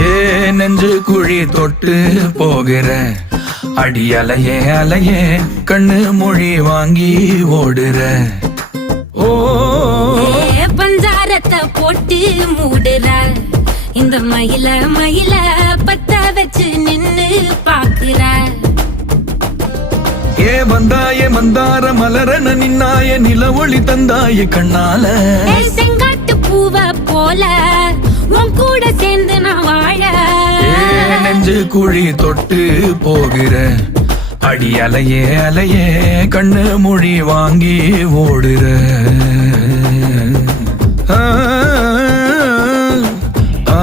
ஏ நெஞ்சு குழி தொட்டு போகிற அடி அலையே அலையே கண்ணு மொழி வாங்கி ஓடுற. ஓ பஞ்சாரத்தை போட்டு மூடுற இந்த மயில மயில பத்த வச்சு நின்னு பாக்குற. ஏ வந்தாய மந்தார மலரன நின்னாய நில ஒளி தந்தாய கண்ணால. செங்காட்டு பூவ போல உன் கூட சேர்ந்து நான் வாழ. நெஞ்சு குழி தொட்டு போகிற அடி அலையே அலையே கண்ணு மொழி வாங்கி ஓடுற. ஆ ஆ